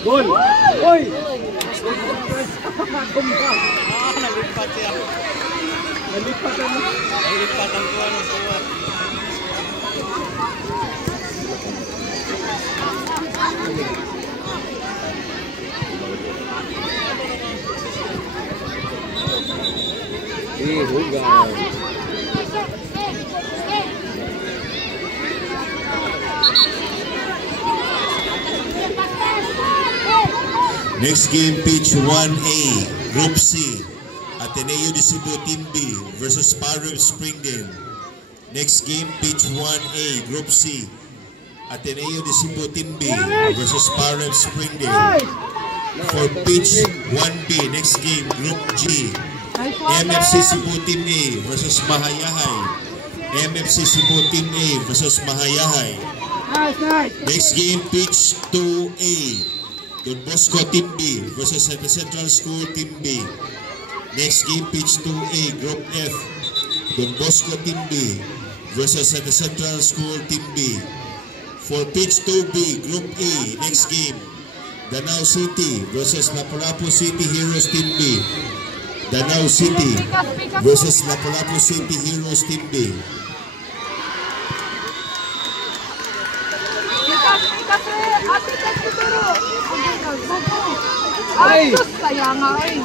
Gol! Oy! Nalipat siya. Nalipat ano? Nalipat ang kuha ng kuha. Next game, pitch 1A, Group C, Ateneo de Cebu Team B versus Parrev Springdale. Next game, pitch 1A, Group C, Ateneo de Cebu Team B versus Parrev Springdale. For pitch 1B, next game, Group G, MFC Cebu Team A versus Mahayahay. MFC Cebu Team A versus Mahayahay. Next game, pitch 2A, Don Bosco Team B versus the Central School Team B. Next game, pitch 2A, Group F, Don Bosco Team B versus the Central School Team B. For pitch 2B, Group A, next game, Danao City versus Lapu-Lapu City Heroes Team B. Danao City versus Lapu-Lapu City Heroes Team B. Ay! Kaya nga ay.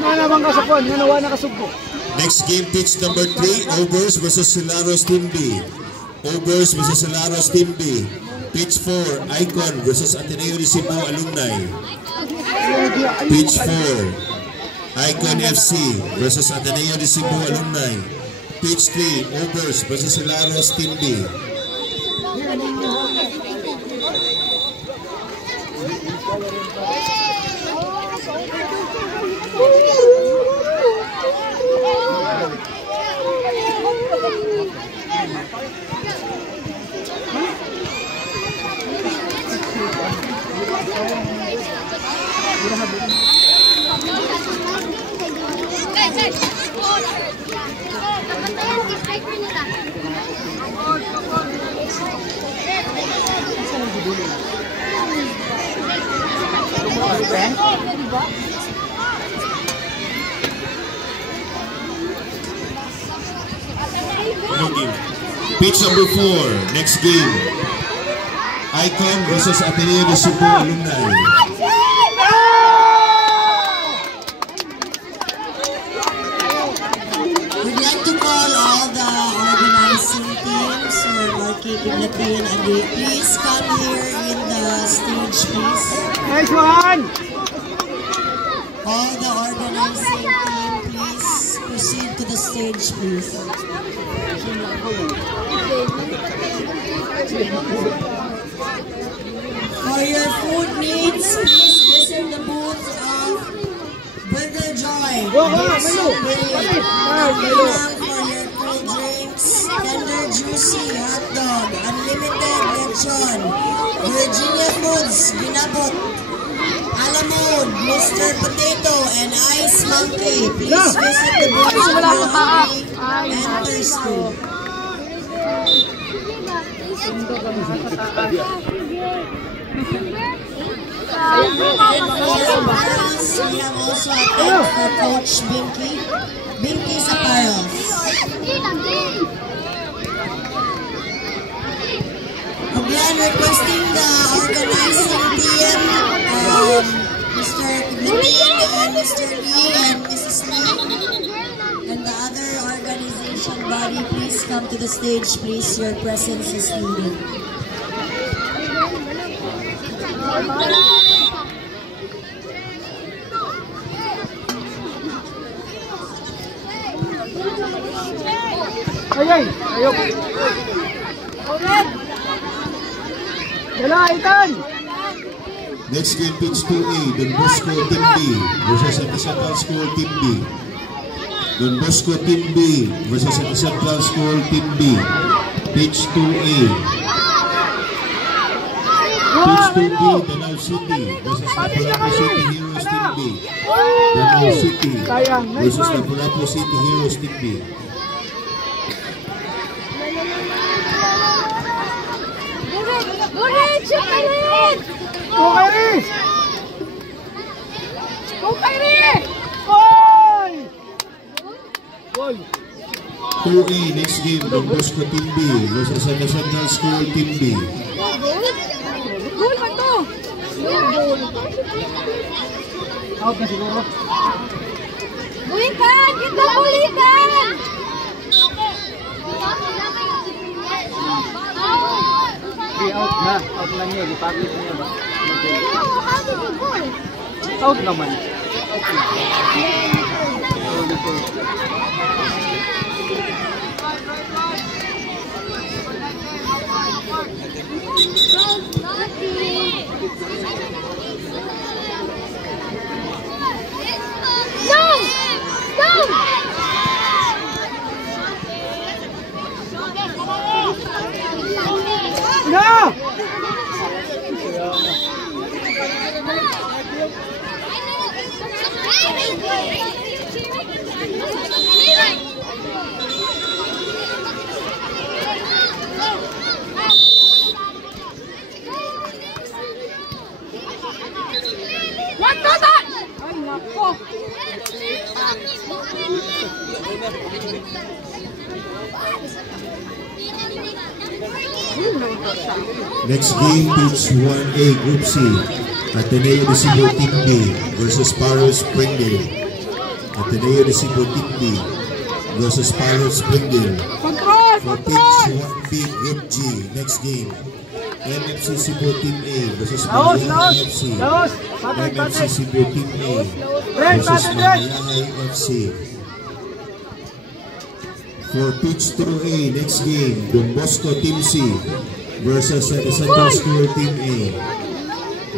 Nanabang ka sa pon, nanawa na kasugbo. Next game, pitch number 3, Obers versus Silaros Team B. Obers versus Silaros Team B. Pitch 4, Icon versus Ateneo de Cebu Alumni. Pitch 4, Icon FC versus Ateneo de Cebu Alumni. Pitch 3, Obers versus Silaros Team B. Pitch number 4, next game, Icon versus Ateneo de Cebu Alumni. We'd like to call all the organizing teams for Marquee Kiblatin and they please come here in the stage, please. Nice one! All the organizing team, please proceed to the stage, please. For your food needs, please visit the booth of Burger Joy. For your cold drinks, tender juicy hot dog, unlimited lechon, Virginia Foods, Ginabot, Alamode, Mr. Potato, and Ice Monkey. Please visit the booth if you're hungry and thirsty. We have also a tent for Coach Binky. Binky's Apparels. Again, requesting the organizing team, Mr. Kiblatin and Mr. Lee and Mrs. Lee, and the other organization body, please come to the stage, please. Your presence is needed. Ay! Ayok! Wala, Itan! Next game, pitch 2A, Don Bosco Team B versus the Central School Team B. Don Bosco Team B versus the Central School Team B. Pitch 2A. Pitch 2B, Danao City versus Lapu-Lapu City Heroes Team B. Danao City versus Lapu-Lapu City Heroes Team B. Goal! 2A, next game, Don Bosco Team B versus San National School Team B. Out na siguro. Bulikan! Kita bulikan! Out na. Out na niya. Ipaglit niya ba? Out naman. Out na. No! Ay, nako! Next game, pitch 1A, Group C. Ateneo de Cebu Team B versus Paro Springdale. Ateneo de Cebu Team B versus Paro Springdale. For pitch 1B, Group G. Next game, MFC Cebu Team A versus Malayahay FC. MFC Cebu Team A versus Malayahay FC. For pitch 2A, next game, Don Bosco Team C versus Central School Team A.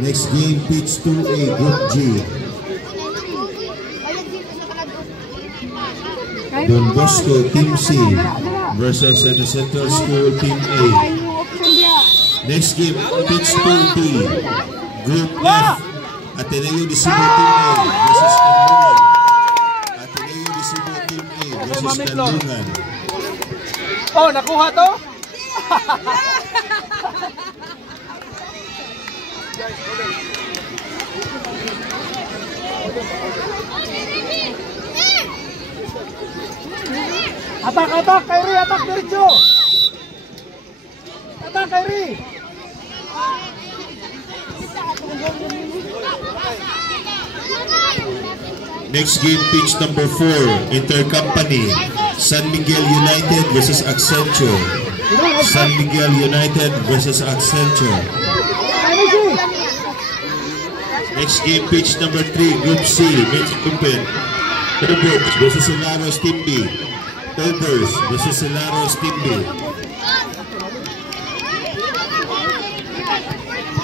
Next game, pitch 2A, Group G. Don Bosco Team C versus Central School Team A. Next game, pitch 2B, Group F, Ateneo de Cebu Team A versus Kanlungan. Ateneo de Cebu Team A versus Kanlungan. Oh, nakuha to? Atak, atak, Kyrie, atak diretso. Atak, Kyrie. Next game, pitch number 4, Intercompany, San Miguel United versus Accenture. San Miguel United versus Accenture. Next game, pitch number 3, Group C, Mitch Open. Obers versus Ilaros Team B. Obers versus Ilaros Team B.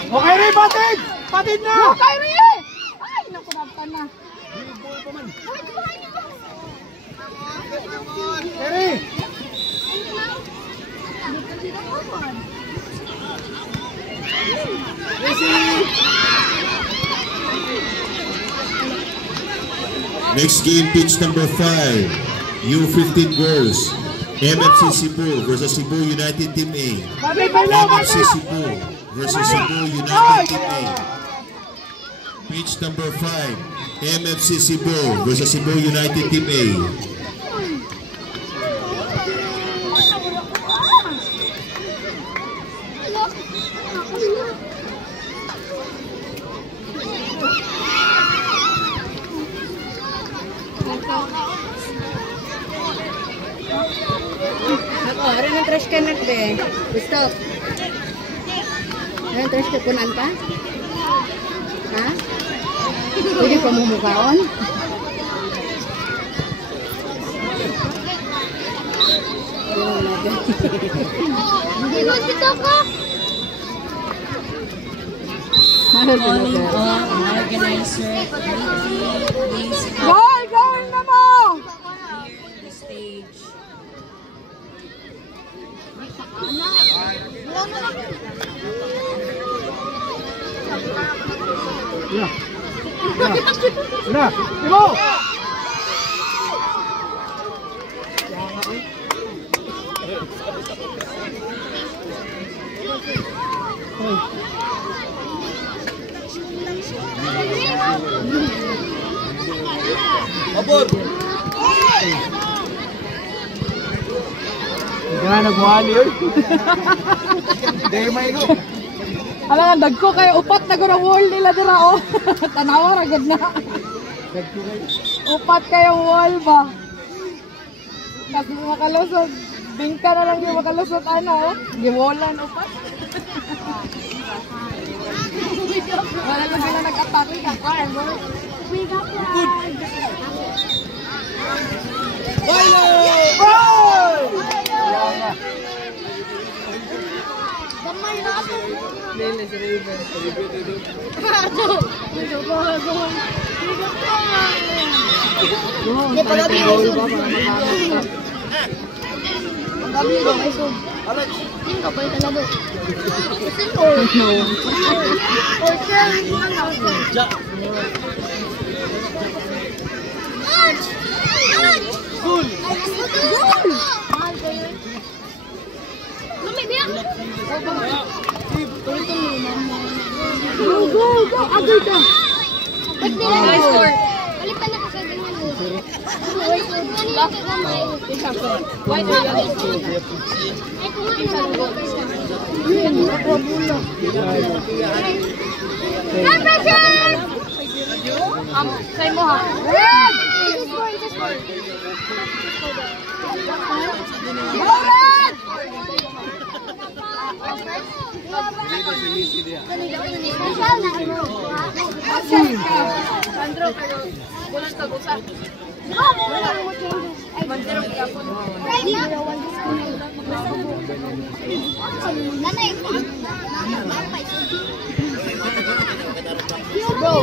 Okay, Ray, batid! Batid na! Kyrie! Ay, naku, na. Kyrie! Next game, pitch number 5, U15 girls, MFC Cebu versus Cebu United Team A. MFC Cebu versus Cebu United Team A. Pitch number 5, MFC Cebu versus Cebu United Team A. Ako, rin ang trash can be. Gusto. Rin ang trash can punan pa? Ha? Pwede pa mumukaon? Hindi mo dito ko? Calling all organizer, please Goal! Goal na mo! clear the stage. Gana nagwali yun. Dahil may ino. Alam nga, dagko kayo. Upat na ko na wall nila dira, oh. Tanawa, ragad na. Upat kayong wall ba? Kasi makalusot. Bingka na lang yung makalusot, ano, oh. Giwolan, upat. Wala na sila nag-attack. We got flag. Gamay na ako. Lele, si Raven. Hindi pa gabi yung isog. Ang gabi yung isog. Hindi ka pa yung talado. Goal! Go! Agad ka! Ba't nila na-score? Balipan na kasi ganyan mo. Ganyan ka gamay. Why do you like it? Ay, kumain na lang. Say mo ha. Red! Red! Sandro, pero bulan tag-usa. Bro,